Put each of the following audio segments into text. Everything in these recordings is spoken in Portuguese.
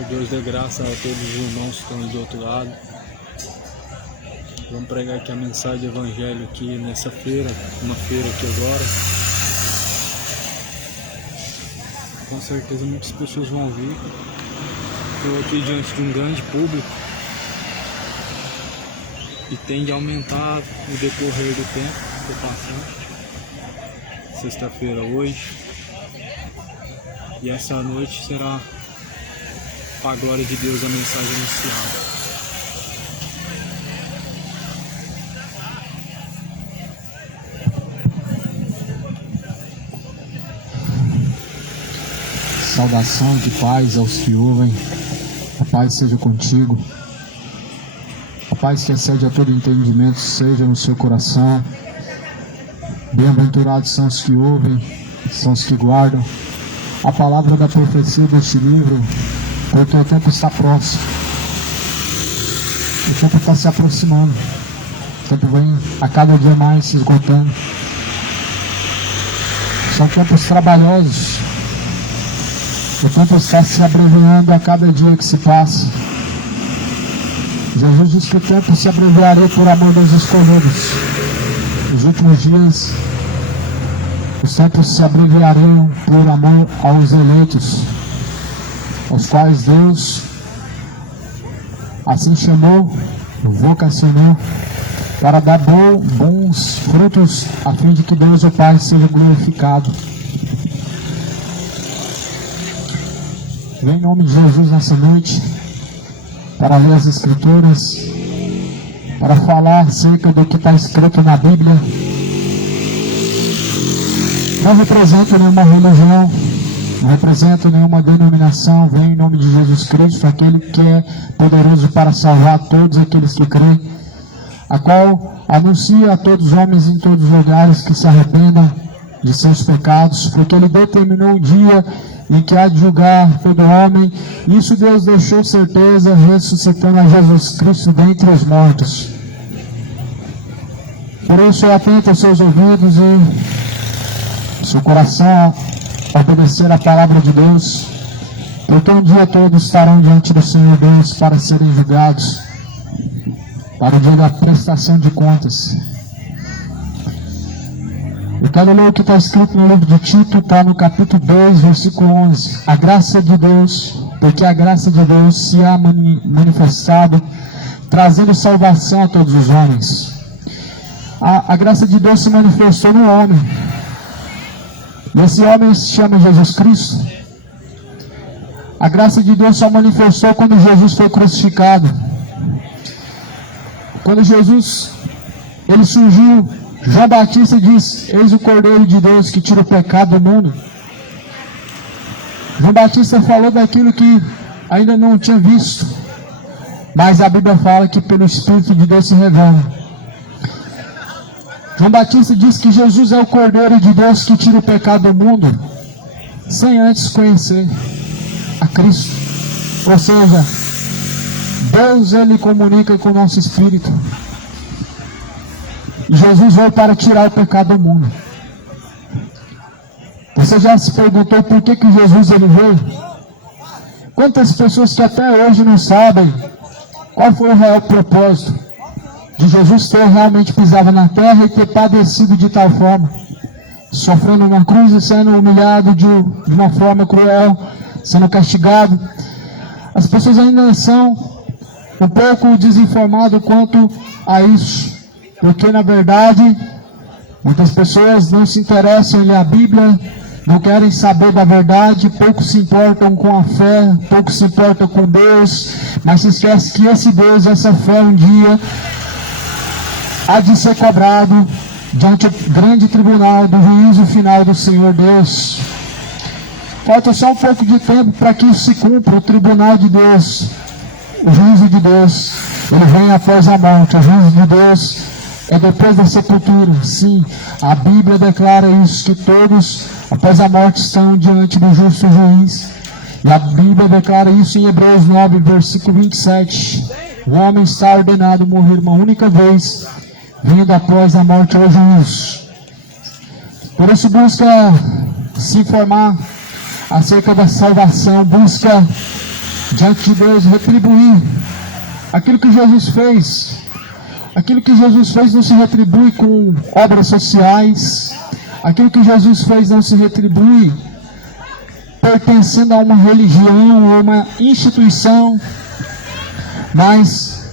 Que Deus dê graça a todos os irmãos que estão do outro lado. Vamos pregar aqui a mensagem do Evangelho aqui nessa feira, uma feira aqui agora. Com certeza muitas pessoas vão vir. Estou aqui diante de um grande público e tende a aumentar o decorrer do tempo que está passando. Sexta-feira hoje. E essa noite será para a glória de Deus a mensagem anunciada. Saudação de paz aos que ouvem. A paz seja contigo. A paz que excede a todo entendimento seja no seu coração. Bem-aventurados são os que ouvem, são os que guardam a palavra da profecia deste livro, porque o tempo está próximo. O tempo está se aproximando. O tempo vem a cada dia mais se esgotando. São tempos trabalhosos. O tempo está se abreviando a cada dia que se passa. Jesus diz que o tempo se abreviaria por amor dos escolhidos. Nos últimos dias, os tempos se abreviariam por amor aos eleitos, aos quais Deus assim chamou, vocacionou, para dar bons frutos, a fim de que Deus o Pai seja glorificado. Vem em nome de Jesus nessa noite, para ler as Escrituras, para falar acerca do que está escrito na Bíblia. Não represento nenhuma religião, não represento nenhuma denominação. Vem em nome de Jesus Cristo, aquele que é poderoso para salvar todos aqueles que creem, a qual anuncia a todos os homens em todos os lugares que se arrependam de seus pecados, porque Ele determinou o dia em que há de julgar todo homem. Isso Deus deixou certeza, ressuscitando a Jesus Cristo dentre os mortos. Por isso, atenta aos seus ouvidos e seu coração a obedecer a palavra de Deus, porque um dia todos estarão diante do Senhor Deus para serem julgados, para o dia da prestação de contas. Eu quero ler o que está escrito no livro de Tito, está no capítulo 2, versículo 11. A graça de Deus, porque a graça de Deus se há manifestado, trazendo salvação a todos os homens. A graça de Deus se manifestou no homem. E esse homem se chama Jesus Cristo. A graça de Deus só manifestou quando Jesus foi crucificado. Quando Jesus ele surgiu, João Batista diz: eis o Cordeiro de Deus que tira o pecado do mundo. João Batista falou daquilo que ainda não tinha visto, mas a Bíblia fala que pelo Espírito de Deus se revela. João Batista diz que Jesus é o Cordeiro de Deus que tira o pecado do mundo, sem antes conhecer a Cristo. Ou seja, Deus ele comunica com o nosso espírito. E Jesus veio para tirar o pecado do mundo. Você já se perguntou por que Jesus ele veio? Quantas pessoas que até hoje não sabem qual foi o real propósito de Jesus ter realmente pisado na terra e ter padecido de tal forma, sofrendo uma cruz e sendo humilhado de uma forma cruel, sendo castigado. As pessoas ainda são um pouco desinformadas quanto a isso, porque na verdade muitas pessoas não se interessam em ler a Bíblia, não querem saber da verdade, pouco se importam com a fé, pouco se importam com Deus, mas se esquece que esse Deus, essa fé um dia há de ser cobrado diante do grande tribunal do juízo final do Senhor Deus. Falta só um pouco de tempo para que isso se cumpra. O tribunal de Deus, o juízo de Deus, ele vem após a morte. O juízo de Deus é depois da sepultura. Sim, a Bíblia declara isso, que todos após a morte estão diante do justo juiz. E a Bíblia declara isso em Hebreus 9, versículo 27. O homem está ordenado a morrer uma única vez, vindo após a morte ao juízo. Por isso busca se informar acerca da salvação, busca diante de Deus, retribuir aquilo que Jesus fez. Aquilo que Jesus fez não se retribui com obras sociais. Aquilo que Jesus fez não se retribui pertencendo a uma religião ou uma instituição. Mas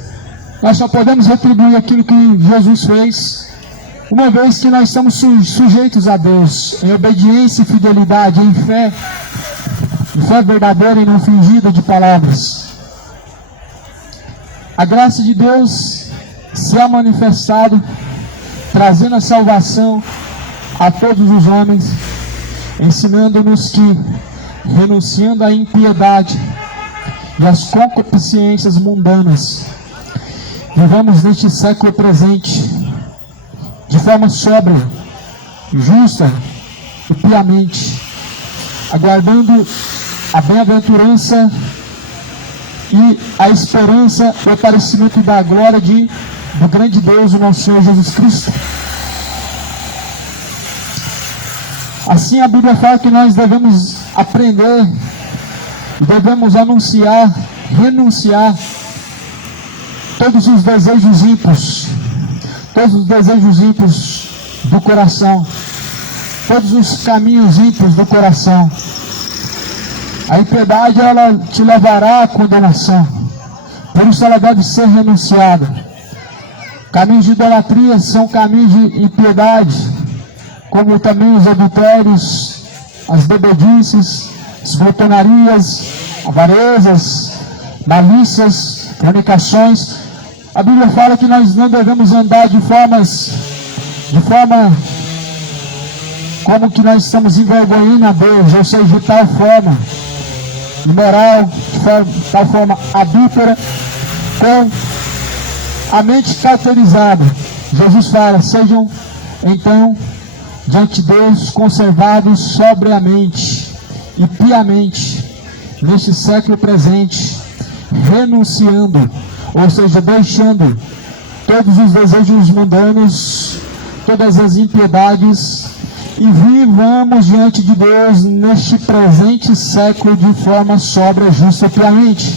nós só podemos retribuir aquilo que Jesus fez uma vez que nós estamos sujeitos a Deus, em obediência e fidelidade, em fé verdadeira e não fingida de palavras. A graça de Deus se é manifestado, trazendo a salvação a todos os homens, ensinando-nos que, renunciando à impiedade e às concupiscências mundanas, vivamos neste século presente de forma sóbria, justa e piamente, aguardando a bem-aventurança e a esperança do aparecimento da glória do grande Deus, o nosso Senhor Jesus Cristo. Assim a Bíblia fala que nós devemos aprender, devemos renunciar todos os desejos ímpios, do coração, todos os caminhos ímpios do coração. A impiedade, ela te levará à condenação, por isso ela deve ser renunciada. Caminhos de idolatria são caminhos de impiedade, como também os adultérios, as bebedices, as glutonarias, avarezas, malícias, fornicações. A Bíblia fala que nós não devemos andar de forma como que nós estamos envergonhando a Deus, ou seja, de tal forma imoral, de tal forma adúltera, com a mente cauterizada. Jesus fala: sejam então diante de Deus conservados sobriamente e piamente neste século presente, renunciando, ou seja, deixando todos os desejos mundanos, todas as impiedades, e vivamos diante de Deus neste presente século de forma sóbria, justa e piamente.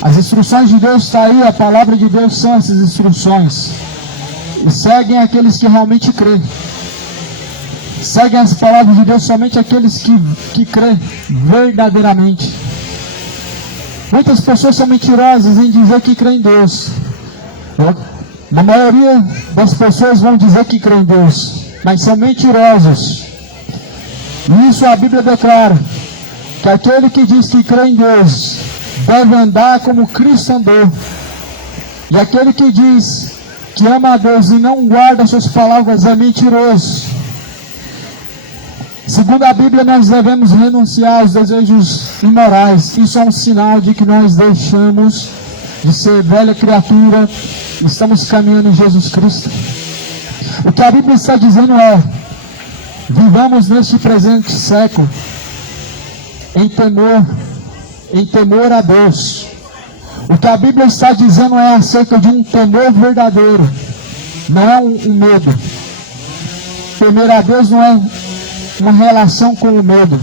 As instruções de Deus estão aí, a palavra de Deus são essas instruções, e seguem aqueles que realmente creem. Seguem as palavras de Deus somente aqueles que creem verdadeiramente. Muitas pessoas são mentirosas em dizer que creem em Deus. A maioria das pessoas vão dizer que creem em Deus, mas são mentirosos. E isso a Bíblia declara, que aquele que diz que crê em Deus deve andar como Cristo andou. E aquele que diz que ama a Deus e não guarda suas palavras é mentiroso. Segundo a Bíblia, nós devemos renunciar aos desejos imorais. Isso é um sinal de que nós deixamos de ser velha criatura, estamos caminhando em Jesus Cristo. O que a Bíblia está dizendo é: vivamos neste presente século em temor a Deus. O que a Bíblia está dizendo é acerca de um temor verdadeiro, não é um medo. Temer a Deus não é uma relação com o medo,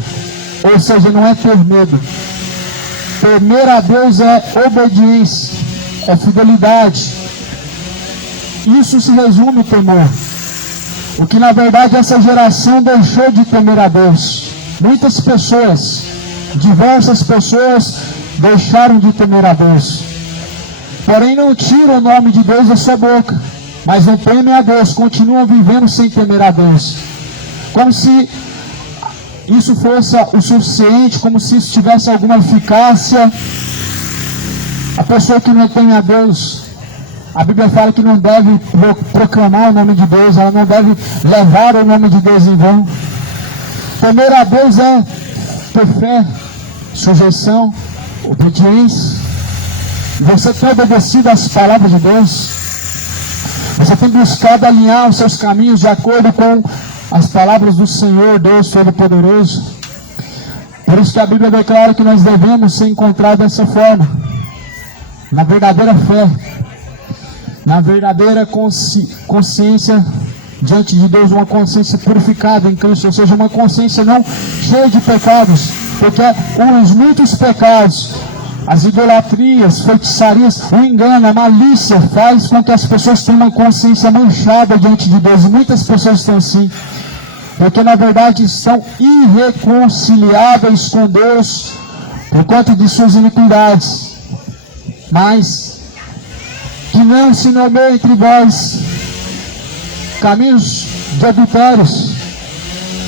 ou seja, não é ter medo. Temer a Deus é obediência, é fidelidade. Isso se resume no temor. O que na verdade essa geração deixou de temer a Deus. Muitas pessoas, diversas pessoas, deixaram de temer a Deus. Porém não tiram o nome de Deus da sua boca, mas não temem a Deus, continuam vivendo sem temer a Deus. Como se isso fosse o suficiente, como se isso tivesse alguma eficácia. A pessoa que não teme a Deus, a Bíblia fala que não deve proclamar o nome de Deus, ela não deve levar o nome de Deus em vão. Temer a Deus é ter fé, sujeição, obediência. Você tem obedecido às palavras de Deus? Você tem buscado alinhar os seus caminhos de acordo com as palavras do Senhor Deus Todo-Poderoso? Por isso que a Bíblia declara que nós devemos ser encontrados dessa forma, na verdadeira fé, na verdadeira consciência diante de Deus, uma consciência purificada em Cristo, ou seja, uma consciência não cheia de pecados, Porque os muitos pecados, as idolatrias, feitiçarias, o engano, a malícia faz com que as pessoas tenham uma consciência manchada diante de Deus. E muitas pessoas estão assim, porque na verdade são irreconciliáveis com Deus por conta de suas iniquidades. Mas que não se nomeie entre vós caminhos de adultérios,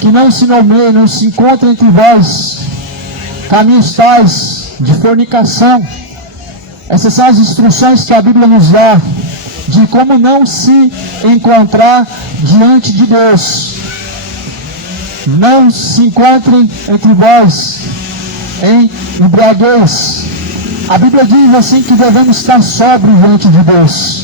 que não se nomeie, não se encontre entre vós caminhos tais de fornicação. Essas são as instruções que a Bíblia nos dá de como não se encontrar diante de Deus. Não se encontrem entre vós em embriaguez. A Bíblia diz assim que devemos estar sóbrios diante de Deus,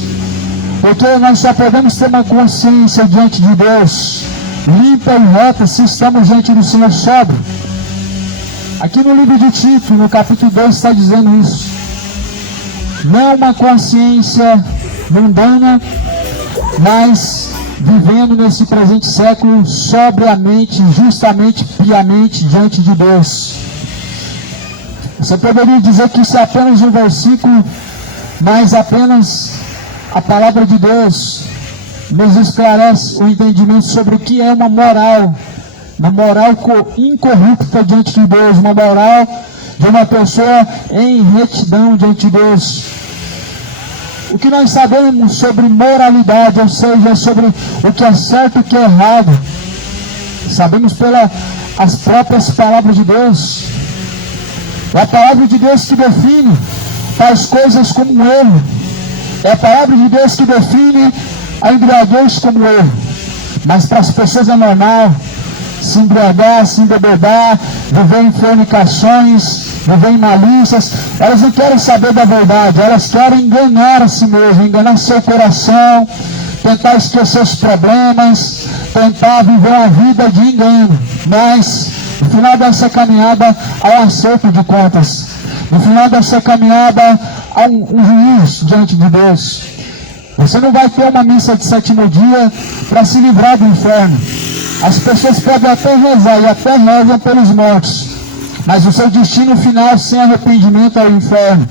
porque nós só podemos ter uma consciência diante de Deus limpa e reta se estamos diante do Senhor sóbrio. Aqui no livro de Tito, no capítulo 2, está dizendo isso. Não uma consciência mundana, mas vivendo nesse presente século sobriamente, justamente, piamente diante de Deus. Você poderia dizer que isso é apenas um versículo, mas apenas a palavra de Deus nos esclarece o entendimento sobre o que é uma moral incorrupta diante de Deus, uma moral de uma pessoa em retidão diante de Deus. O que nós sabemos sobre moralidade, ou seja, sobre o que é certo e o que é errado, sabemos pelas próprias palavras de Deus. É a palavra de Deus que define tais coisas como erro. É a palavra de Deus que define a embriaguez como erro. Mas para as pessoas é normal se embriagar, se embebedar, viver em fornicações, viver em malícias. Elas não querem saber da verdade, elas querem enganar a si mesmas, enganar seu coração, tentar esquecer os problemas, tentar viver uma vida de engano. Mas no final dessa caminhada há um acerto de contas. No final dessa caminhada há um juízo diante de Deus. Você não vai ter uma missa de sétimo dia para se livrar do inferno. As pessoas podem até rezar e até rezam pelos mortos, mas o seu destino final sem arrependimento é o inferno.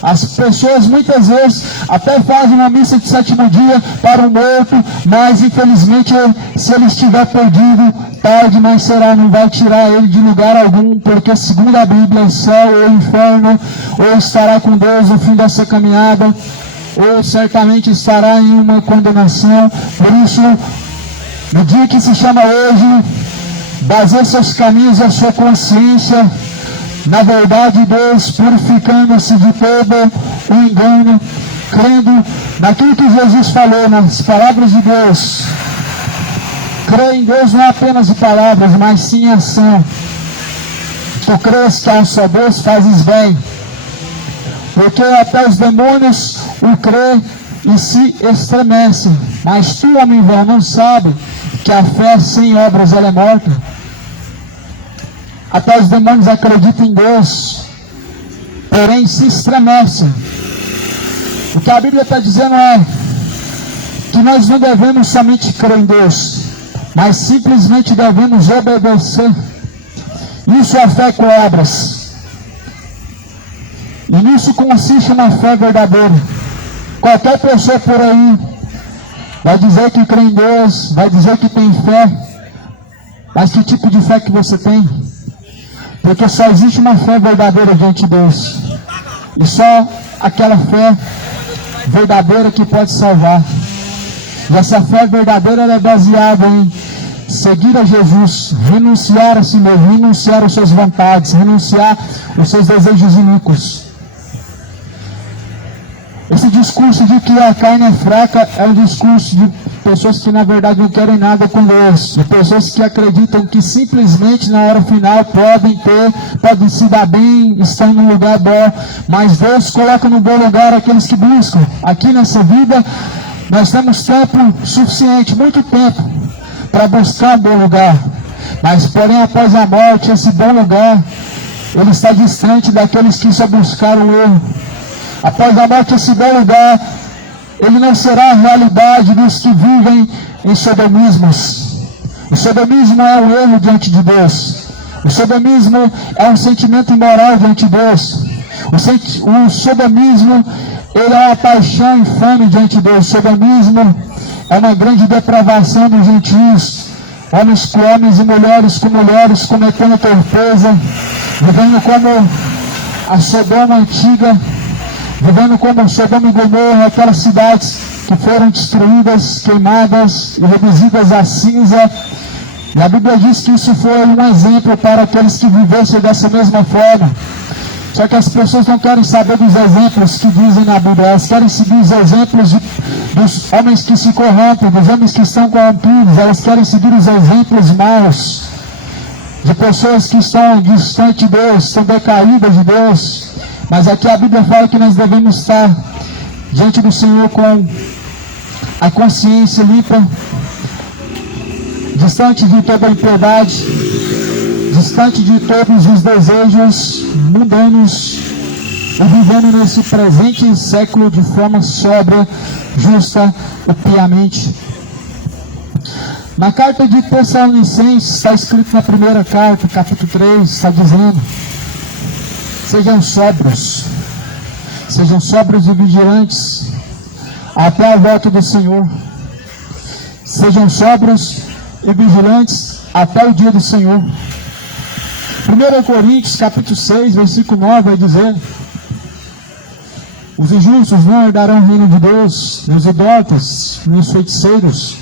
As pessoas muitas vezes até fazem uma missa de sétimo dia para o morto, mas infelizmente se ele estiver perdido, tarde mais será, não vai tirar ele de lugar algum, porque segundo a Bíblia, o céu ou o inferno, ou estará com Deus no fim dessa caminhada, ou certamente estará em uma condenação. Por isso, no dia que se chama hoje, baseie seus caminhos e a sua consciência na verdade de Deus, purificando-se de todo o engano, crendo naquilo que Jesus falou, nas palavras de Deus. Crer em Deus não é apenas de palavras, mas sim em ação. Tu crês que ao só Deus fazes bem, porque até os demônios o crê e se estremecem. Mas tu, homem vão, não sabe que a fé sem obras ela é morta. Até os demônios acreditam em Deus, porém se estremecem. O que a Bíblia está dizendo é que nós não devemos somente crer em Deus, mas simplesmente devemos obedecer. Isso é a fé com obras. E nisso consiste uma fé verdadeira. Qualquer pessoa por aí vai dizer que crê em Deus, vai dizer que tem fé, mas que tipo de fé que você tem? Porque só existe uma fé verdadeira diante de Deus, e só aquela fé verdadeira que pode salvar. E essa fé verdadeira ela é baseada em seguir a Jesus, renunciar a si mesmo, renunciar às suas vontades, renunciar aos seus desejos iníquos. Esse discurso de que a carne é fraca é um discurso de pessoas que na verdade não querem nada com Deus, de pessoas que acreditam que simplesmente na hora final podem se dar bem, estão num lugar bom, mas Deus coloca no bom lugar aqueles que buscam. Aqui nessa vida nós temos tempo suficiente, muito tempo, para buscar um bom lugar, mas porém após a morte esse bom lugar ele está distante daqueles que só buscaram o erro. Após a morte esse bom lugar ele não será a realidade dos que vivem em sodomismos. O sodomismo é um erro diante de Deus. O sodomismo é um sentimento imoral diante de Deus. O sodomismo, ele é uma paixão infame diante de Deus. O sodomismo é uma grande depravação dos gentios. Homens com homens e mulheres com mulheres, cometendo torpeza, vivendo como a Sodoma antiga, vivendo como Sodoma e Gomorra, aquelas cidades que foram destruídas, queimadas e reduzidas a cinza. E a Bíblia diz que isso foi um exemplo para aqueles que vivessem dessa mesma forma. Só que as pessoas não querem saber dos exemplos que dizem na Bíblia, elas querem seguir os exemplos dos homens que se corrompem, dos homens que estão corrompidos, elas querem seguir os exemplos maus de pessoas que estão distantes de Deus, estão decaídas de Deus. Mas aqui a Bíblia fala que nós devemos estar diante do Senhor com a consciência limpa, distante de toda impiedade, distante de todos os desejos mundanos, e vivendo nesse presente século de forma sóbria, justa e piamente. Na carta de Tessalonicenses, está escrito na primeira carta, capítulo 3, está dizendo: sejam sóbrios e vigilantes até a volta do Senhor. Sejam sóbrios e vigilantes até o dia do Senhor. 1 Coríntios, capítulo 6, versículo 9, vai dizer: os injustos não herdarão o reino de Deus, nem os idólatras, nem os feiticeiros,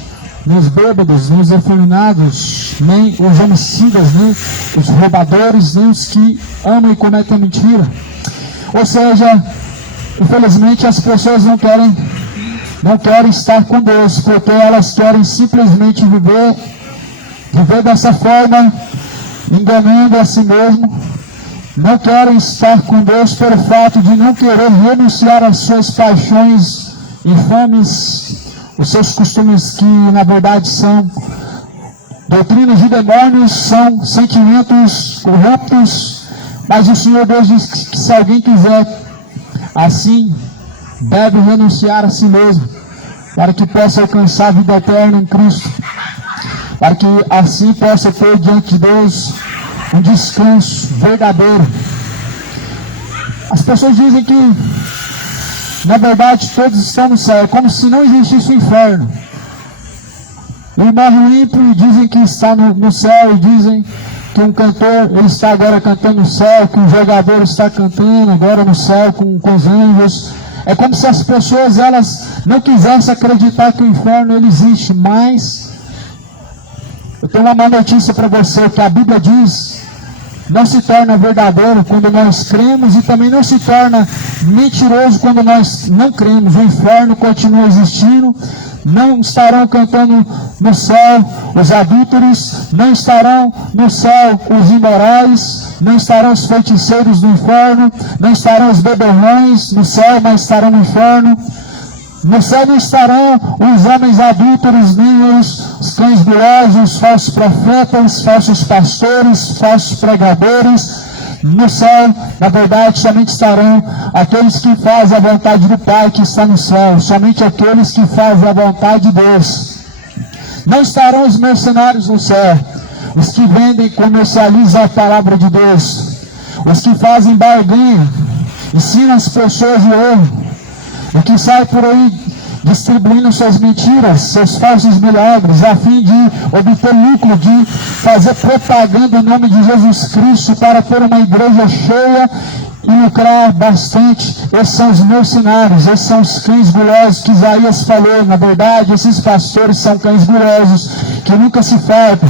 nem os bêbados, nem os efeminados, nem os homicidas, nem os roubadores, nem os que amam e cometem mentira. Ou seja, infelizmente as pessoas não querem estar com Deus, porque elas querem simplesmente viver dessa forma, enganando a si mesmo. Não querem estar com Deus pelo fato de não querer renunciar às suas paixões infames, os seus costumes que na verdade são doutrinas de demônios, são sentimentos corruptos. Mas o Senhor Deus diz que se alguém quiser assim, deve renunciar a si mesmo, para que possa alcançar a vida eterna em Cristo, para que assim possa ter diante de Deus um descanso verdadeiro. As pessoas dizem que na verdade todos estão no céu, como se não existisse o inferno. E morre o ímpio e dizem que está no céu, e dizem que um cantor, ele está agora cantando no céu, que um jogador está cantando agora no céu com os anjos. É como se as pessoas, elas não quisessem acreditar que o inferno ele existe. Mas eu tenho uma má notícia para você, que a Bíblia diz: não se torna verdadeiro quando nós cremos, e também não se torna mentiroso quando nós não cremos. O inferno continua existindo. Não estarão cantando no céu os adúlteros, não estarão no céu os imorais, não estarão os feiticeiros no inferno, não estarão os beberrões no céu, mas estarão no inferno. No céu não estarão os homens adúlteros, nem os cães gulosos, os falsos profetas, falsos pastores, falsos pregadores. No céu, na verdade, somente estarão aqueles que fazem a vontade do Pai que está no céu, somente aqueles que fazem a vontade de Deus. Não estarão os mercenários no céu, os que vendem e comercializam a palavra de Deus, os que fazem barganha, ensinam as pessoas o erro, o que sai por aí distribuindo suas mentiras, seus falsos milagres, a fim de obter lucro, de fazer propaganda em nome de Jesus Cristo para ter uma igreja cheia e lucrar bastante. Esses são os mercenários, esses são os cães gulosos que Isaías falou. Na verdade, esses pastores são cães gulosos que nunca se fartam.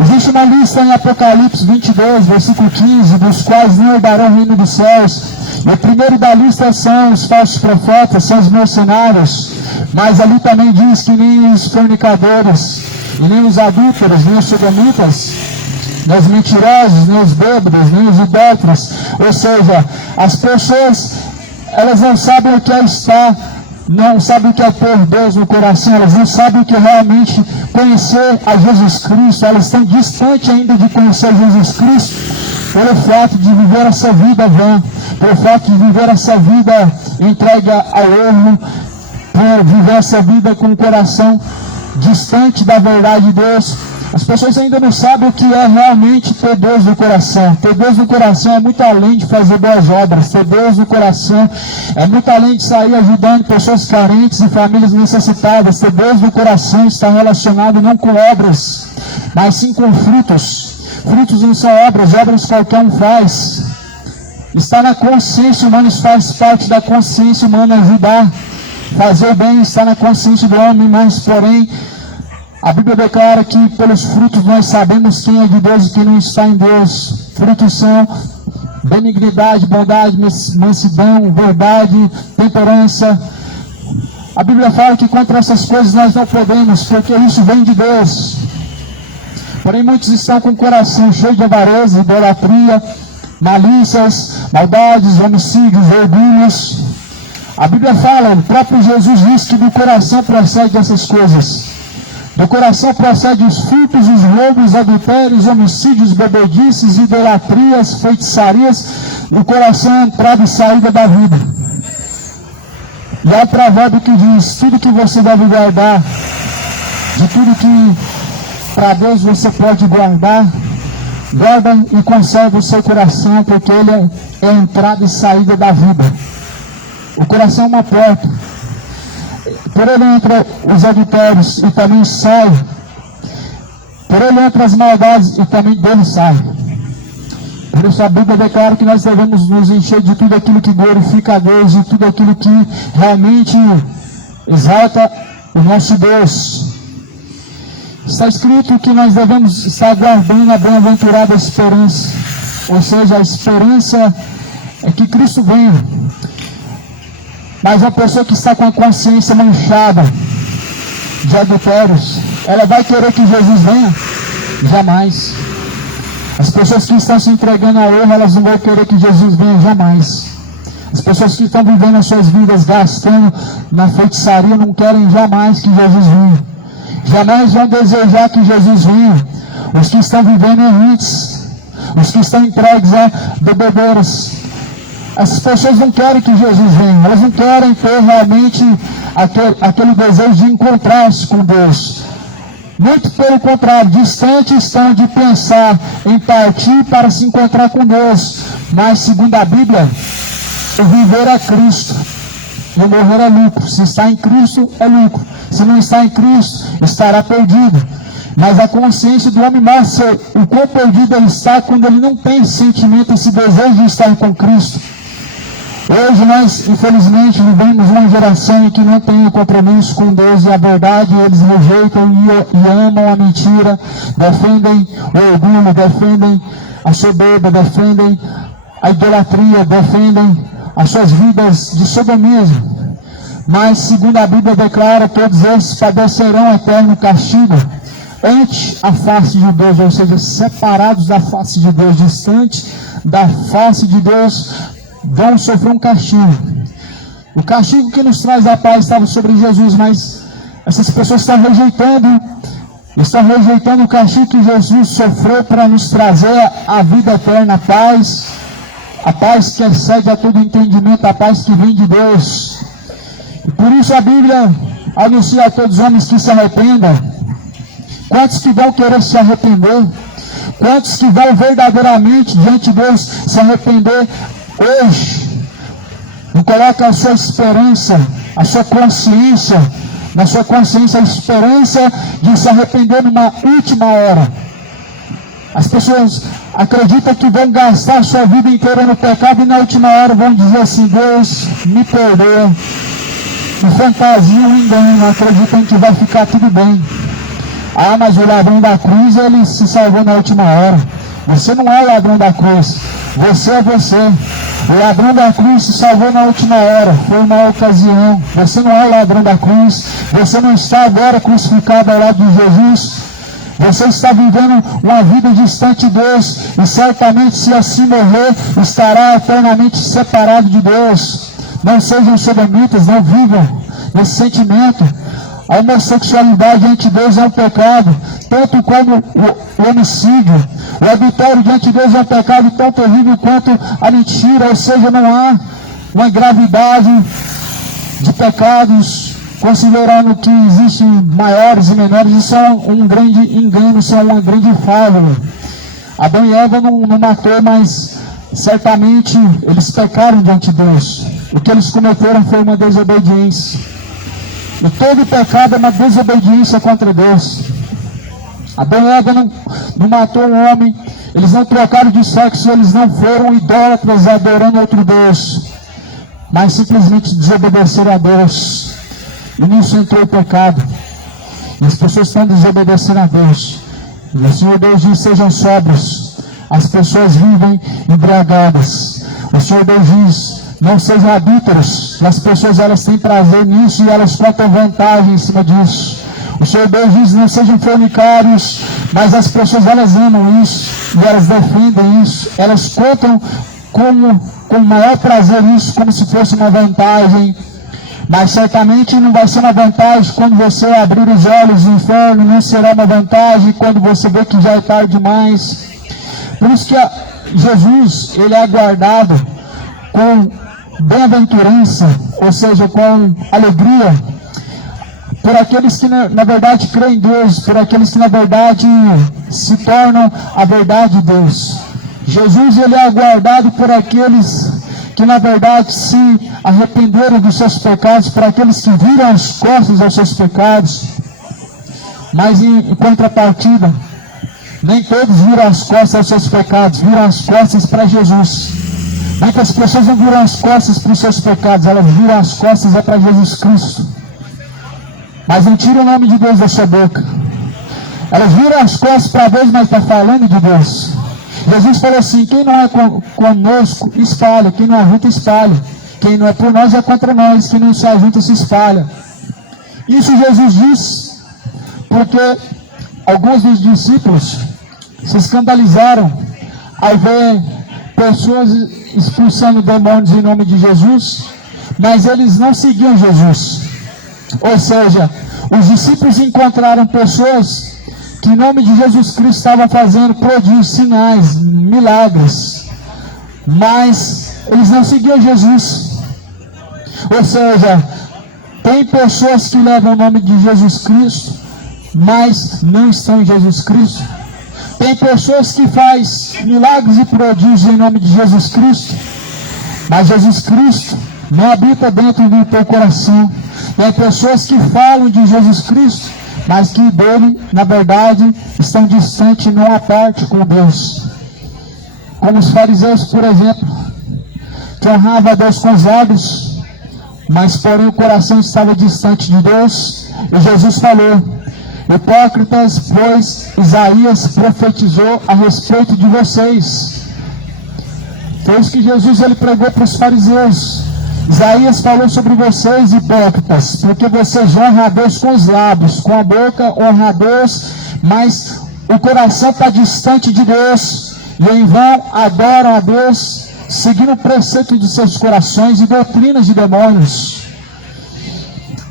Existe uma lista em Apocalipse 22, versículo 15, dos quais não herdarão o reino dos céus. E o primeiro da lista são os falsos profetas, são os mercenários. Mas ali também diz que nem os fornicadores, e nem os adúlteros, nem os sodomitas, nem os mentirosos, nem os bêbados, nem os idólatras. Ou seja, as pessoas, elas não sabem o que é estar, não sabem o que é ter Deus no coração, elas não sabem o que é realmente conhecer a Jesus Cristo, elas estão distantes ainda de conhecer Jesus Cristo, pelo fato de viver essa vida vã, pelo fato de viver essa vida entregue ao erro, por viver essa vida com o coração distante da verdade de Deus. As pessoas ainda não sabem o que é realmente ter Deus no coração. Ter Deus no coração é muito além de fazer boas obras. Ter Deus no coração é muito além de sair ajudando pessoas carentes e famílias necessitadas. Ter Deus no coração está relacionado não com obras, mas sim com frutos. Frutos não são obras, obras qualquer um faz. Está na consciência humana, isso faz parte da consciência humana, ajudar. Fazer o bem está na consciência do homem, mas porém a Bíblia declara que pelos frutos nós sabemos quem é de Deus e quem não está em Deus. Frutos são benignidade, bondade, mansidão, verdade, temperança. A Bíblia fala que contra essas coisas nós não podemos, porque isso vem de Deus. Porém muitos estão com o coração cheio de avareza, idolatria, malícias, maldades, homicídios, orgulhos. A Bíblia fala, o próprio Jesus diz que do coração procede essas coisas. Do coração procede os furtos, os roubos, adultérios, homicídios, bebedices, idolatrias, feitiçarias. Do coração é entrada e saída da vida. E há um provérbio que diz, tudo que você deve guardar, de tudo que para Deus você pode guardar, guarda e conserva o seu coração, porque ele é a entrada e saída da vida. O coração é uma porta. Por ele entra os adultérios e também sai. Por ele entra as maldades e também dele sai. Por isso a Bíblia declara que nós devemos nos encher de tudo aquilo que glorifica a Deus, de tudo aquilo que realmente exalta o nosso Deus. Está escrito que nós devemos estar guardando a bem-aventurada esperança. Ou seja, a esperança é que Cristo venha. Mas a pessoa que está com a consciência manchada de adultérios, ela vai querer que Jesus venha? Jamais. As pessoas que estão se entregando ao erro, elas não vão querer que Jesus venha? Jamais. As pessoas que estão vivendo as suas vidas gastando na feitiçaria não querem jamais que Jesus venha. Jamais vão desejar que Jesus venha. Os que estão vivendo errantes, os que estão entregues a bebedeiras, essas pessoas não querem que Jesus venha, elas não querem ter realmente aquele desejo de encontrar-se com Deus. Muito pelo contrário, distantes estão de pensar em partir para se encontrar com Deus. Mas, segundo a Bíblia, o viver é Cristo e o morrer é lucro. Se está em Cristo, é lucro. Se não está em Cristo, estará perdido. Mas a consciência do homem mostra o quão perdido ele está quando ele não tem esse sentimento, esse desejo de estar com Cristo. Hoje nós, infelizmente, vivemos uma geração em que não tem o compromisso com Deus e a verdade. Eles rejeitam e amam a mentira, defendem o orgulho, defendem a soberba, defendem a idolatria, defendem as suas vidas de sodomismo. Mas, segundo a Bíblia declara, todos esses padecerão eterno castigo ante a face de Deus, ou seja, separados da face de Deus, distantes da face de Deus, vão sofrer um castigo. O castigo que nos traz a paz estava sobre Jesus, mas essas pessoas estão rejeitando o castigo que Jesus sofreu para nos trazer a vida eterna, a paz que excede a todo entendimento, a paz que vem de Deus. E por isso a Bíblia anuncia a todos os homens que se arrependam. Quantos que vão querer se arrepender? Quantos que vão verdadeiramente diante de Deus se arrepender hoje? E coloca a sua esperança, a sua consciência, na sua consciência a esperança de se arrepender numa última hora. As pessoas acreditam que vão gastar a sua vida inteira no pecado e na última hora vão dizer assim: Deus, me perdoa. E fantasia o engano, acreditam que vai ficar tudo bem. Ah, mas o ladrão da cruz, ele se salvou na última hora. Você não é o ladrão da cruz, você é você. O ladrão da cruz se salvou na última hora, foi uma ocasião. Você não é o ladrão da cruz, você não está agora crucificado ao lado de Jesus. Você está vivendo uma vida distante de Deus e certamente, se assim morrer, estará eternamente separado de Deus. Não sejam sodomitas, não vivam nesse sentimento. A homossexualidade diante de Deus é um pecado, tanto como o homicídio. O adultério diante de Deus é um pecado tão terrível quanto a mentira. Ou seja, não há uma gravidade de pecados considerando que existem maiores e menores, isso é um grande engano, isso é uma grande fábula. Adão e Eva não matou, mas certamente eles pecaram diante de Deus. O que eles cometeram foi uma desobediência. E todo pecado é uma desobediência contra Deus. Adão e Eva não matou um homem, eles não trocaram de sexo, eles não foram idólatras adorando outro Deus, mas simplesmente desobedeceram a Deus. E nisso entrou o pecado. E as pessoas estão desobedecendo a Deus. E o Senhor Deus diz: sejam sóbrios. As pessoas vivem embriagadas. O Senhor Deus diz: não sejam adúlteros. E as pessoas, elas têm prazer nisso e elas contam vantagem em cima disso. O Senhor Deus diz: não sejam fornicários. Mas as pessoas, elas amam isso e elas defendem isso. Elas contam com maior prazer isso, como se fosse uma vantagem. Mas certamente não vai ser uma vantagem quando você abrir os olhos do inferno, não será uma vantagem quando você vê que já é tarde demais. Por isso que Jesus, ele é aguardado com bem-aventurança, ou seja, com alegria, por aqueles que na verdade creem em Deus, por aqueles que na verdade se tornam a verdade de Deus. Jesus, ele é aguardado por aqueles que na verdade se arrependeram dos seus pecados, para aqueles que viram as costas aos seus pecados. Mas em contrapartida, nem todos viram as costas aos seus pecados, viram as costas para Jesus. Muitas pessoas não viram as costas para os seus pecados, elas viram as costas para Jesus Cristo. Mas não tira o nome de Deus da sua boca. Elas viram as costas para Deus, mas está falando de Deus. Jesus falou assim: quem não é conosco, espalha. Quem não ajunta, espalha. Quem não é por nós, é contra nós. Quem não se ajunta, se espalha. Isso Jesus diz porque alguns dos discípulos se escandalizaram ao ver pessoas expulsando demônios em nome de Jesus, mas eles não seguiam Jesus. Ou seja, os discípulos encontraram pessoas que em nome de Jesus Cristo estavam fazendo prodígios, sinais, milagres, mas eles não seguiam Jesus. Ou seja, tem pessoas que levam o nome de Jesus Cristo, mas não estão em Jesus Cristo. Tem pessoas que fazem milagres e prodígios em nome de Jesus Cristo, mas Jesus Cristo não habita dentro do teu coração. Tem pessoas que falam de Jesus Cristo, mas que dele, na verdade, estão distantes, não à parte com Deus. Como os fariseus, por exemplo, que honravam a Deus com os lábios, mas porém o coração estava distante de Deus. E Jesus falou: hipócritas, pois Isaías profetizou a respeito de vocês. Foi isso que Jesus ele pregou para os fariseus. Isaías falou sobre vocês, hipócritas, porque vocês honram a Deus com os lábios, com a boca honram a Deus, mas o coração está distante de Deus, e em vão adoram a Deus, seguindo o preceito de seus corações e doutrinas de demônios.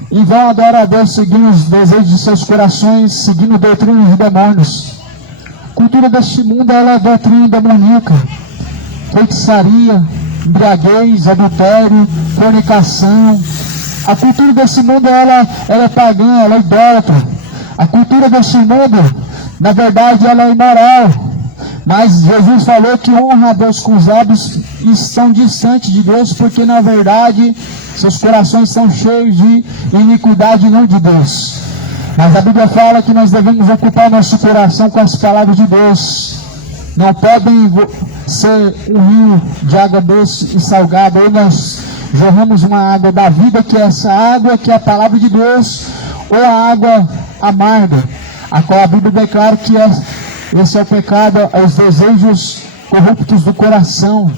Em vão adoram a Deus, seguindo os desejos de seus corações, seguindo doutrinas de demônios. A cultura deste mundo ela é doutrina demoníaca, feitiçaria, embriaguez, adultério, fornicação. A cultura desse mundo ela é pagã, ela é idólatra. A cultura desse mundo, na verdade, ela é imoral. Mas Jesus falou que honra a Deus com os lábios e estão distantes de Deus, porque na verdade seus corações são cheios de iniquidade, não de Deus. Mas a Bíblia fala que nós devemos ocupar nosso coração com as palavras de Deus. Não podem ser um rio de água doce e salgada, ou nós jorramos uma água da vida, que é essa água que é a palavra de Deus, ou a água amarga, a qual a Bíblia declara que esse é o pecado, os desejos corruptos do coração.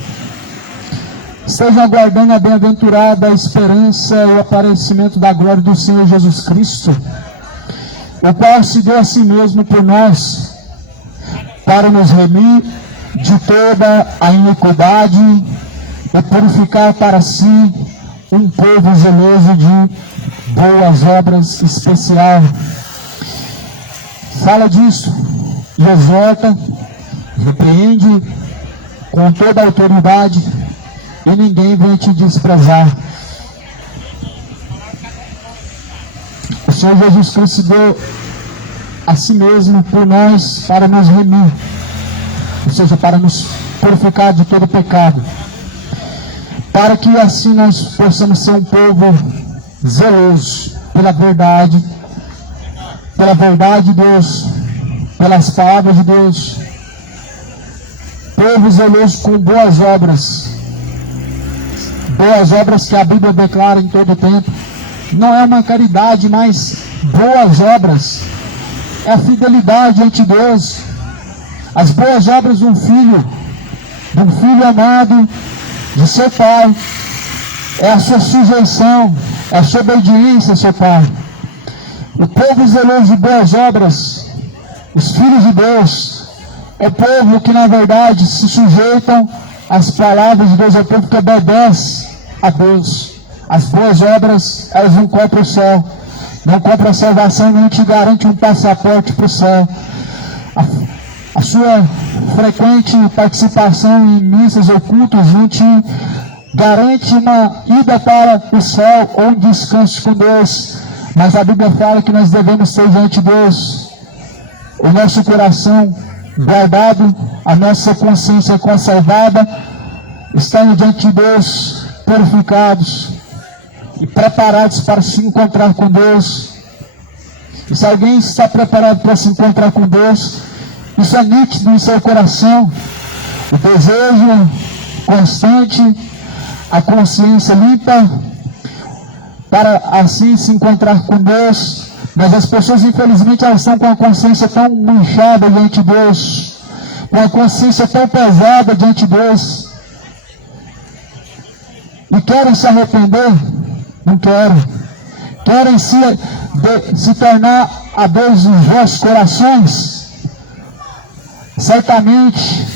Estejam aguardando a bem-aventurada esperança e o aparecimento da glória do Senhor Jesus Cristo, o qual se deu a si mesmo por nós, para nos remir de toda a iniquidade e purificar para si um povo zeloso de boas obras especial. Fala disso, e exorta, repreende com toda a autoridade, e ninguém vem te desprezar. Senhor Jesus Cristo deu a si mesmo por nós para nos remir, ou seja, para nos purificar de todo pecado, para que assim nós possamos ser um povo zeloso pela verdade de Deus, pelas palavras de Deus, povo zeloso com boas obras que a Bíblia declara em todo o tempo. Não é uma caridade, mas boas obras, é a fidelidade ante Deus. As boas obras de um filho amado de seu pai, é a sua sujeição, é a sua obediência ao seu pai. O povo zeloso de boas obras, os filhos de Deus, é o povo que na verdade se sujeitam às palavras de Deus, é o povo que obedece a Deus. As boas obras, elas não compram o céu, não compram a salvação, não te garante um passaporte para o céu. A sua frequente participação em missas ou cultos não te garante uma ida para o céu ou um descanso com Deus. Mas a Bíblia fala que nós devemos ter diante de Deus o nosso coração guardado, a nossa consciência conservada, estando diante de Deus purificados e preparados para se encontrar com Deus. E se alguém está preparado para se encontrar com Deus, isso é nítido em seu coração, o desejo constante, a consciência limpa, para assim se encontrar com Deus. Mas as pessoas, infelizmente, elas estão com a consciência tão manchada diante de Deus, com a consciência tão pesada diante de Deus, e querem se arrepender, não querem se tornar a Deus nos vossos corações. Certamente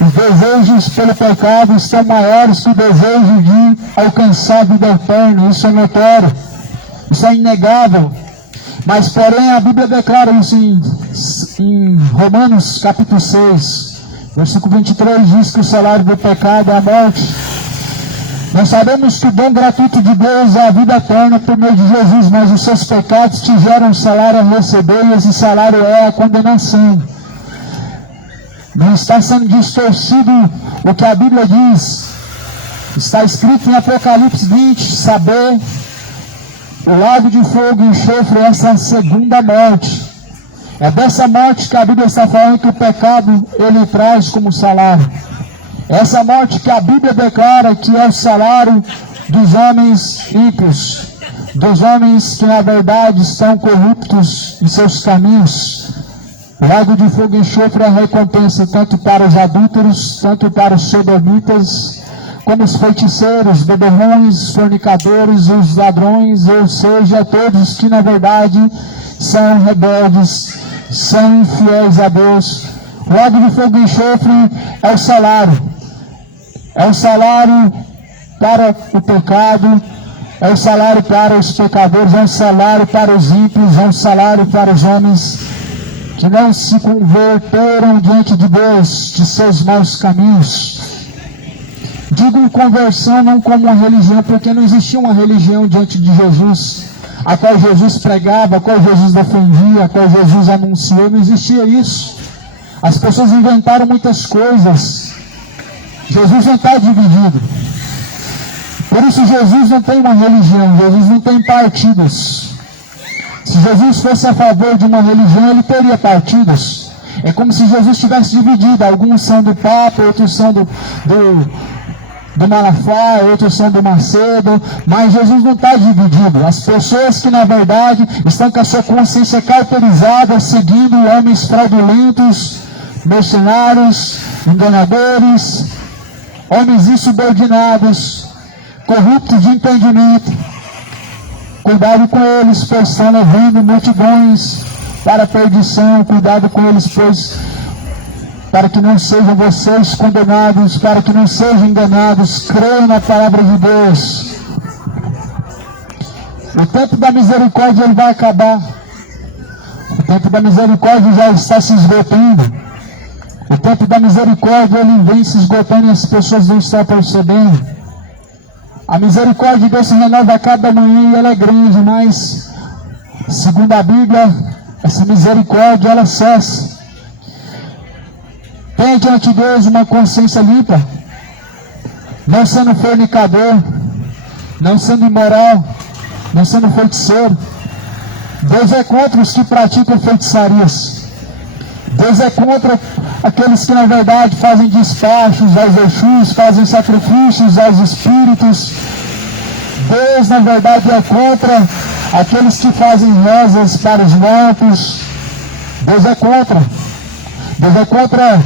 os desejos pelo pecado estão maiores que o desejo de alcançar a vida eterna. Isso é notório, isso é inegável. Mas porém a Bíblia declara isso em Romanos capítulo 6, versículo 23, diz que o salário do pecado é a morte. Nós sabemos que o dom gratuito de Deus é a vida eterna por meio de Jesus, mas os seus pecados te geram um salário a receber, e esse salário é a condenação. Não está sendo distorcido o que a Bíblia diz. Está escrito em Apocalipse 20, saber o lago de fogo e enxofre, essa é a segunda morte. É dessa morte que a Bíblia está falando que o pecado ele traz como salário. Essa morte que a Bíblia declara que é o salário dos homens ímpios, dos homens que na verdade estão corruptos em seus caminhos. O lago de fogo e enxofre é a recompensa tanto para os adúlteros, tanto para os sodomitas, como os feiticeiros, beberrões, fornicadores, os ladrões, ou seja, todos que na verdade são rebeldes, são infiéis a Deus. O lago de fogo e enxofre é o salário. É o salário para o pecado, é o salário para os pecadores, é um salário para os ímpios, é um salário para os homens que não se converteram diante de Deus, de seus maus caminhos. Digo conversão não como uma religião, porque não existia uma religião diante de Jesus, a qual Jesus pregava, a qual Jesus defendia, a qual Jesus anunciou. Não existia isso. As pessoas inventaram muitas coisas. Jesus não está dividido. Por isso Jesus não tem uma religião, Jesus não tem partidos. Se Jesus fosse a favor de uma religião, ele teria partidos. É como se Jesus tivesse dividido. Alguns são do Papa, outros são do Malafaia, outros são do Macedo. Mas Jesus não está dividido. As pessoas que na verdade estão com a sua consciência caracterizada, seguindo homens fraudulentos, mercenários, enganadores, homens insubordinados, corruptos de entendimento. Cuidado com eles, pois estão levando multidões para a perdição. Cuidado com eles, pois para que não sejam vocês condenados, para que não sejam enganados. Creiam na palavra de Deus. O tempo da misericórdia ele vai acabar. O tempo da misericórdia já está se esgotando. O tempo da misericórdia ele vem se esgotando e as pessoas não estão percebendo. A misericórdia de Deus se renova a cada manhã e ela é grande, mas Segundo a Bíblia, essa misericórdia, ela cessa. Tenha diante de Deus uma consciência limpa, não sendo fornicador, não sendo imoral, não sendo feiticeiro. Deus é contra os que praticam feitiçarias. Deus é contra aqueles que na verdade fazem despachos aos Exus, fazem sacrifícios aos espíritos. Deus na verdade é contra aqueles que fazem rezas para os mortos. Deus é contra. Deus é contra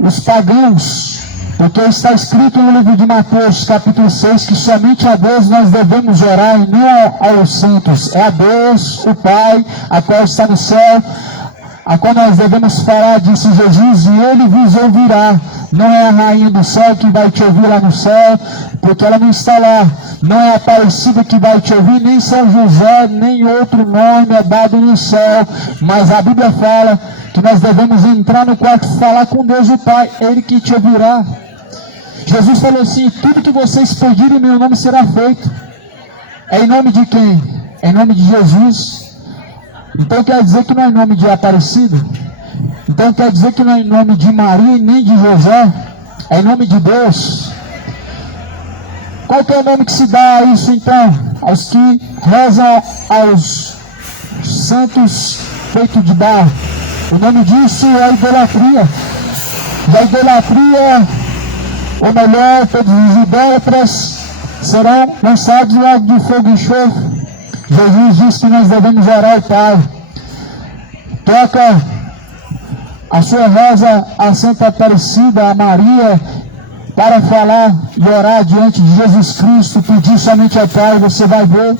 os pagãos, porque está escrito no livro de Mateus, capítulo 6, que somente a Deus nós devemos orar e não aos santos. É a Deus, o Pai, a qual está no céu, a qual nós devemos falar, disse Jesus, e Ele vos ouvirá. Não é a rainha do céu que vai te ouvir lá no céu, porque ela não está lá. Não é a Aparecida que vai te ouvir, nem São José, nem outro nome é dado no céu. Mas a Bíblia fala que nós devemos entrar no quarto e falar com Deus o Pai, Ele que te ouvirá. Jesus falou assim: tudo que vocês pedirem em meu nome será feito. É em nome de quem? É em nome de Jesus. Então quer dizer que não é em nome de Aparecida? Então quer dizer que não é em nome de Maria nem de José? É em nome de Deus. Qual que é o nome que se dá a isso então? Aos que rezam aos santos feitos de barro. O nome disso é a idolatria. E a idolatria, ou melhor, todos os idólatras serão lançados no lago de fogo e enxofre. Jesus disse que nós devemos orar ao Pai. Toca a sua reza a Santa Aparecida, a Maria, para falar e orar diante de Jesus Cristo, pedir somente ao Pai. Você vai ver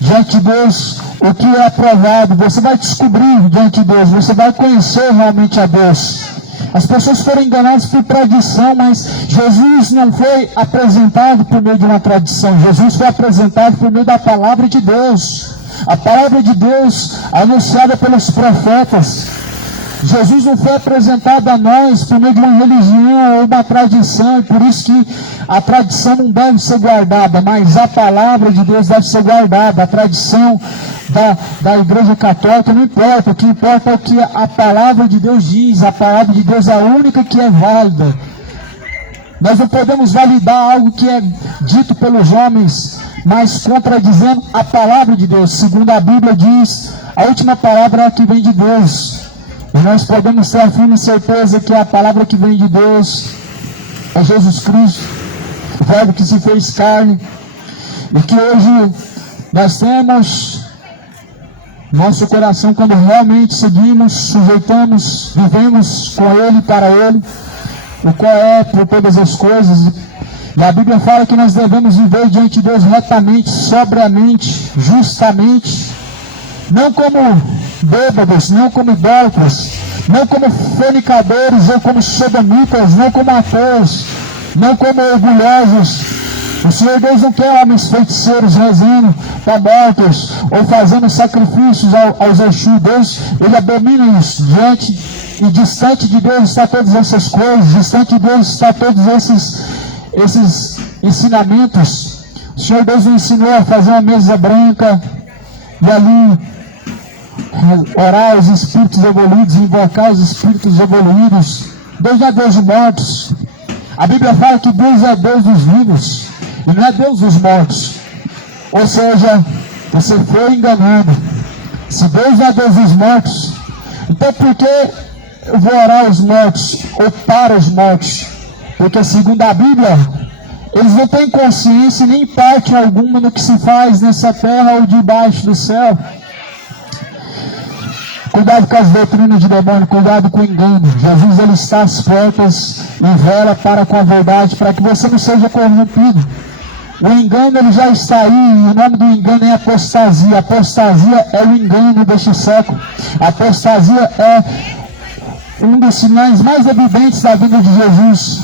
diante de Deus o que é aprovado, você vai descobrir diante de Deus, você vai conhecer realmente a Deus. As pessoas foram enganadas por tradição, mas Jesus não foi apresentado por meio de uma tradição. Jesus foi apresentado por meio da palavra de Deus. A palavra de Deus anunciada pelos profetas. Jesus não foi apresentado a nós por meio de uma religião ou uma tradição, e por isso que a tradição não deve ser guardada, mas a palavra de Deus deve ser guardada. A tradição da Igreja Católica não importa, o que importa é o que a palavra de Deus diz. A palavra de Deus é a única que é válida. Nós não podemos validar algo que é dito pelos homens, mas contradizendo a palavra de Deus. Segundo a Bíblia diz, a última palavra é a que vem de Deus. E nós podemos ter a firme certeza que a palavra que vem de Deus é Jesus Cristo, o Verbo que se fez carne, e que hoje nós temos nosso coração, quando realmente seguimos, sujeitamos, vivemos com Ele, para Ele, o qual é por todas as coisas. E a Bíblia fala que nós devemos viver diante de Deus retamente, sobriamente, justamente, não como bêbados, não como idólatras, não como fornicadores ou como sodomitas, não como ateus, não como orgulhosos. O Senhor Deus não quer homens feiticeiros rezando para mortos ou fazendo sacrifícios aos Exu. Deus, Ele abomina isso. Diante e distante de Deus está todas essas coisas, distante de Deus está todos esses ensinamentos. O Senhor Deus nos ensinou a fazer uma mesa branca e ali orar os espíritos evoluídos, invocar os espíritos evoluídos. Deus não é Deus dos mortos. A Bíblia fala que Deus é Deus dos vivos e não é Deus dos mortos. Ou seja, você foi enganado. Se Deus é Deus dos mortos, então por que eu vou orar aos mortos ou para os mortos? Porque segundo a Bíblia, eles não têm consciência nem parte alguma no que se faz nessa terra ou debaixo do céu. Cuidado com as doutrinas de demônio, cuidado com o engano. Jesus, Ele está às portas e vela para com a verdade, para que você não seja corrompido. O engano, ele já está aí, e o nome do engano é apostasia. Apostasia é o engano deste século. Apostasia é um dos sinais mais evidentes da vinda de Jesus.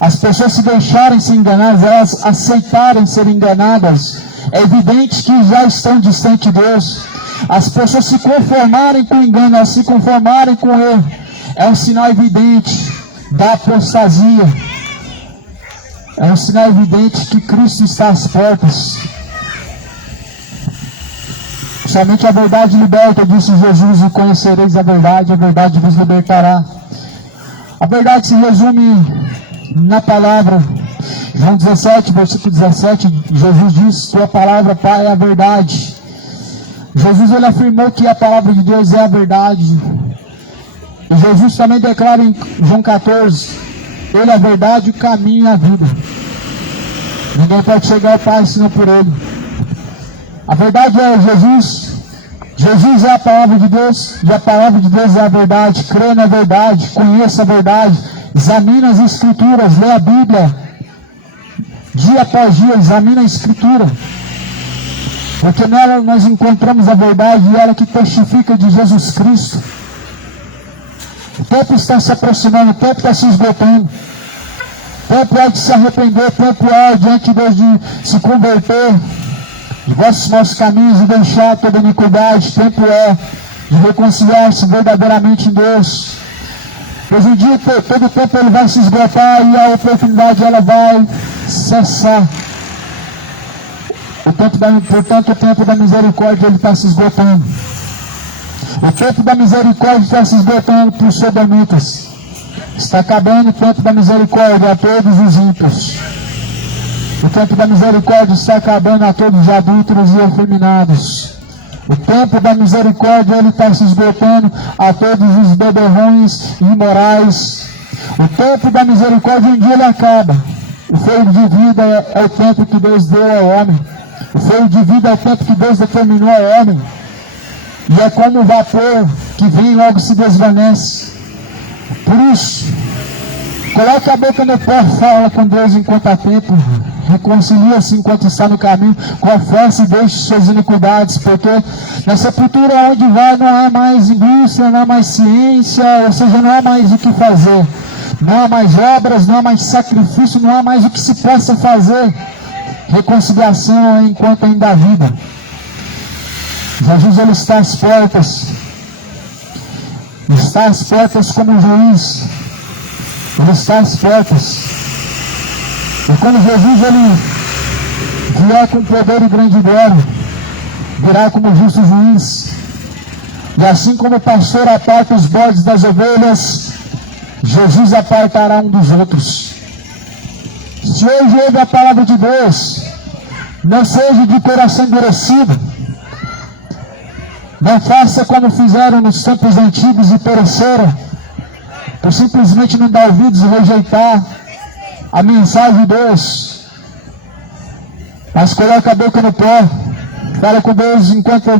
As pessoas se deixarem ser enganadas, elas aceitarem ser enganadas. É evidente que já estão distante de Deus. As pessoas se conformarem com o engano, elas se conformarem com o erro, é um sinal evidente da apostasia. É um sinal evidente que Cristo está às portas. Somente a verdade liberta, disse Jesus, e conhecereis a verdade vos libertará. A verdade se resume na palavra. João 17, versículo 17, Jesus diz: tua palavra, Pai, é a verdade. Jesus, ele afirmou que a palavra de Deus é a verdade. E Jesus também declara em João 14: ele é a verdade, o caminho e a vida. Ninguém pode chegar ao Pai senão por ele. A verdade é Jesus. Jesus é a palavra de Deus, e a palavra de Deus é a verdade. Crê na verdade, conheça a verdade, examina as Escrituras, lê a Bíblia, dia após dia, examina a Escritura, porque nela nós encontramos a verdade, e ela que testifica de Jesus Cristo. O tempo está se aproximando, o tempo está se esgotando, o tempo é de se arrepender, o tempo é diante de Deus de se converter de vossos maus caminhos e deixar toda iniquidade. Tempo é de reconciliar-se verdadeiramente em Deus, pois um dia todo o tempo ele vai se esgotar e a oportunidade ela vai cessar. Portanto, o tempo da misericórdia ele está se esgotando. O tempo da misericórdia está se esgotando para os sodomitas. Está acabando o tempo da misericórdia a todos os ímpios. O tempo da misericórdia está acabando a todos os adúlteros e efeminados. O tempo da misericórdia ele está se esgotando a todos os beberrões e imorais. O tempo da misericórdia um dia ele acaba. O fôlego de vida é o tempo que Deus deu ao homem. O fôlego de vida é o tempo que Deus determinou ao homem. E é como o vapor que vem e logo se desvanece. Por isso, coloque a boca no pó, fala com Deus enquanto há tempo. Reconcilia-se enquanto está no caminho. Confesse e deixe suas iniquidades, porque na sepultura onde vai não há mais indústria, não há mais ciência, ou seja, não há mais o que fazer. Não há mais obras, não há mais sacrifício, não há mais o que se possa fazer. Reconciliação enquanto ainda há vida. Jesus ele está às portas. Está às portas como juiz. Ele está às portas. E quando Jesus ele vier com poder e grande glória, virá como justo juiz. E assim como o pastor aparta os bodes das ovelhas, Jesus apartará um dos outros. Se hoje ouve a palavra de Deus, não seja de coração endurecido. Não faça como fizeram nos tempos antigos e pereceram, por simplesmente não dar ouvidos e rejeitar a mensagem de Deus. Mas coloque a boca no pó, fala com Deus enquanto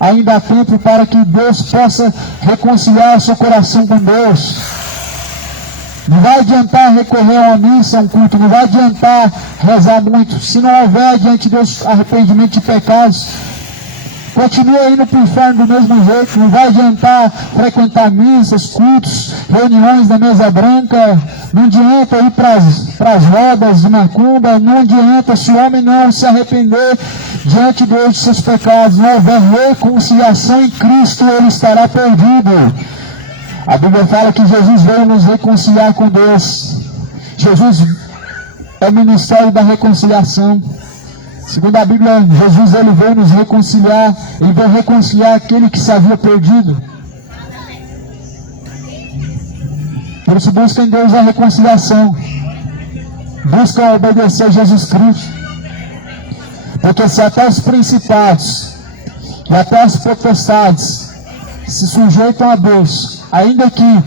ainda há tempo, para que Deus possa reconciliar o seu coração com Deus. Não vai adiantar recorrer a uma missa, a um culto, não vai adiantar rezar muito, se não houver diante de Deus arrependimento de pecados. Continua indo para o inferno do mesmo jeito. Não vai adiantar frequentar missas, cultos, reuniões da mesa branca. Não adianta ir para as rodas de macumba. Não adianta, se o homem não se arrepender diante de Deus de seus pecados, não houver reconciliação em Cristo, ele estará perdido. A Bíblia fala que Jesus veio nos reconciliar com Deus. Jesus é o ministério da reconciliação. Segundo a Bíblia, Jesus ele veio nos reconciliar. Ele veio reconciliar aquele que se havia perdido. Por isso busca em Deus a reconciliação. Busca obedecer a Jesus Cristo. Porque se até os principados e até as potestades se sujeitam a Deus, ainda que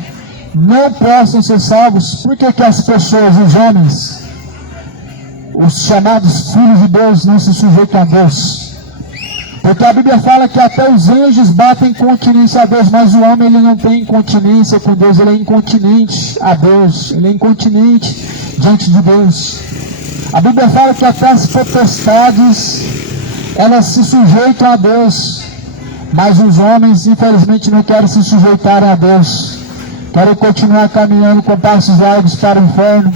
não possam ser salvos, por que as pessoas, os homens, os chamados filhos de Deus, não se sujeitam a Deus? Porque a Bíblia fala que até os anjos batem continência a Deus, mas o homem ele não tem incontinência com Deus, ele é incontinente a Deus, ele é incontinente diante de Deus. A Bíblia fala que até as potestades, elas se sujeitam a Deus, mas os homens infelizmente não querem se sujeitar a Deus, querem continuar caminhando com passos largos para o inferno,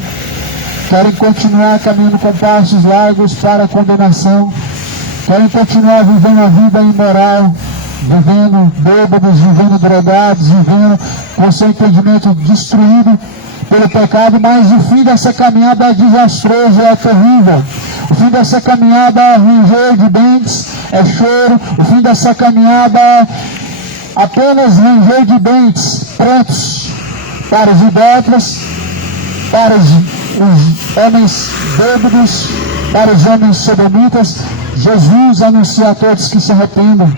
querem continuar caminhando com passos largos para a condenação, querem continuar vivendo a vida imoral, vivendo bêbados, vivendo drogados, vivendo com seu entendimento destruído pelo pecado. Mas o fim dessa caminhada é desastroso, é terrível. O fim dessa caminhada é ranger de dentes, é choro, o fim dessa caminhada é apenas ranger de dentes prontos para os idólatras, para os homens bêbados, para os homens sodomitas. Jesus anuncia a todos que se arrependam.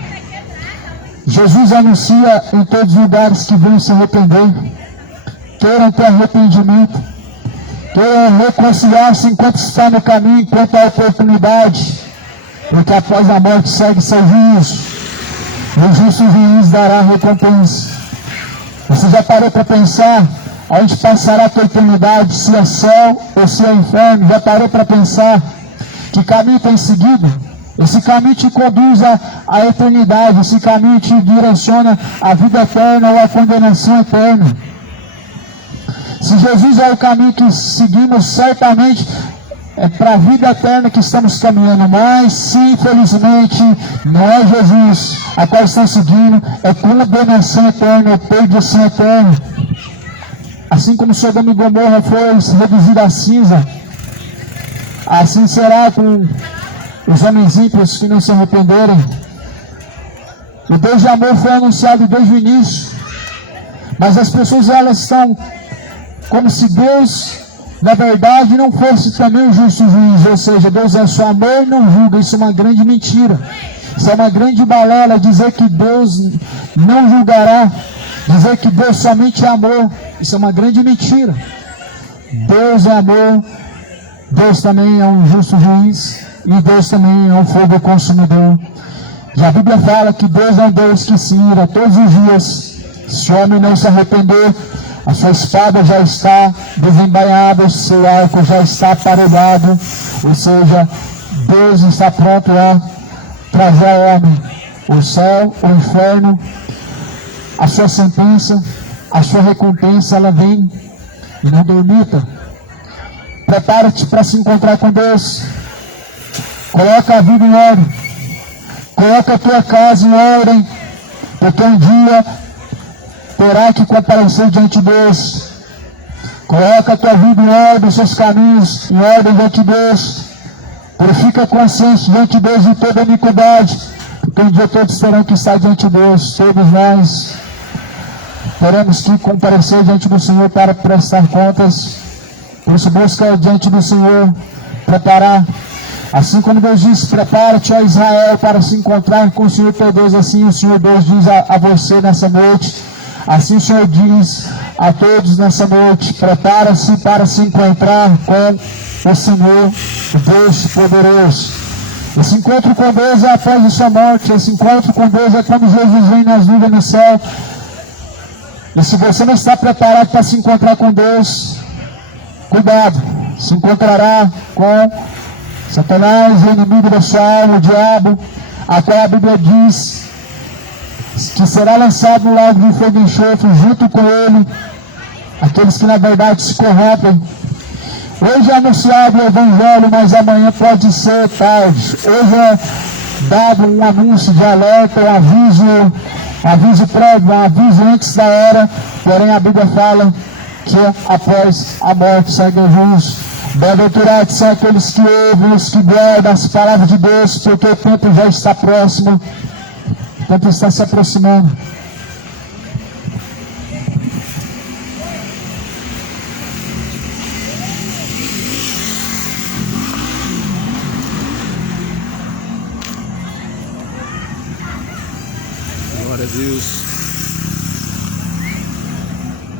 Jesus anuncia em todos os lugares que vão se arrepender. Queiram ter arrependimento, queiram reconciliar-se enquanto está no caminho, enquanto há oportunidade, porque após a morte segue seu juízo, e o justo juiz dará recompensa. Você já parou para pensar aonde passará a tua eternidade, se é céu ou se é inferno? Já parou para pensar que caminho tem seguido? Esse caminho te conduz à eternidade, esse caminho te direciona à vida eterna ou à condenação eterna. Se Jesus é o caminho que seguimos, certamente é para a vida eterna que estamos caminhando. Mas, se infelizmente não é Jesus a qual estão seguindo, é condenação eterna, é perdição eterna. Assim como Sodoma e Gomorra foi reduzida a cinza, assim será com os homens ímpios que não se arrependerem. O Deus de amor foi anunciado desde o início, mas as pessoas elas estão como se Deus, na verdade, não fosse também o justo juiz, ou seja, Deus é só amor e não julga. Isso é uma grande mentira, isso é uma grande balela, dizer que Deus não julgará, dizer que Deus somente é amor, isso é uma grande mentira. Deus é amor, Deus também é um justo juiz, e Deus também é um fogo consumidor. E a Bíblia fala que Deus é um Deus que se ira todos os dias. Se o homem não se arrepender, a sua espada já está desembainhada, o seu arco já está aparelhado, ou seja, Deus está pronto a trazer ao homem o céu, o inferno, a sua sentença, a sua recompensa, ela vem. E não dormita. Prepara-te para se encontrar com Deus. Coloca a vida em ordem. Coloca a tua casa em ordem, porque um dia terá que comparecer diante de Deus. Coloca a tua vida em ordem, os seus caminhos em ordem diante de Deus. Purifica a consciência diante de Deus de toda iniquidade, porque um dia todos terão que estar diante de Deus. Todos nós teremos que comparecer diante do Senhor para prestar contas. Por isso busca diante do Senhor preparar. Assim como Deus disse, prepara-te, ó Israel, para se encontrar com o Senhor teu Deus. Assim o Senhor Deus diz a você nessa noite. Assim o Senhor diz a todos nessa noite: prepara-se para se encontrar com o Senhor, o Deus poderoso. Esse encontro com Deus é após a sua morte. Esse encontro com Deus é quando Jesus vem nas nuvens no céu. E se você não está preparado para se encontrar com Deus, cuidado, se encontrará com Satanás, o inimigo da sua alma, o diabo, a qual a Bíblia diz que será lançado no lago de fogo e enxofre, junto com ele, aqueles que na verdade se corrompem. Hoje é anunciado o Evangelho, mas amanhã pode ser tarde. Hoje é dado um anúncio de alerta, um aviso prévio, um aviso antes da hora, porém a Bíblia fala que após a morte segue o juízo. Bem-aventurados são aqueles que ouvem, os que guardam as palavras de Deus, porque o tempo já está próximo, o tempo está se aproximando. Glória a Deus.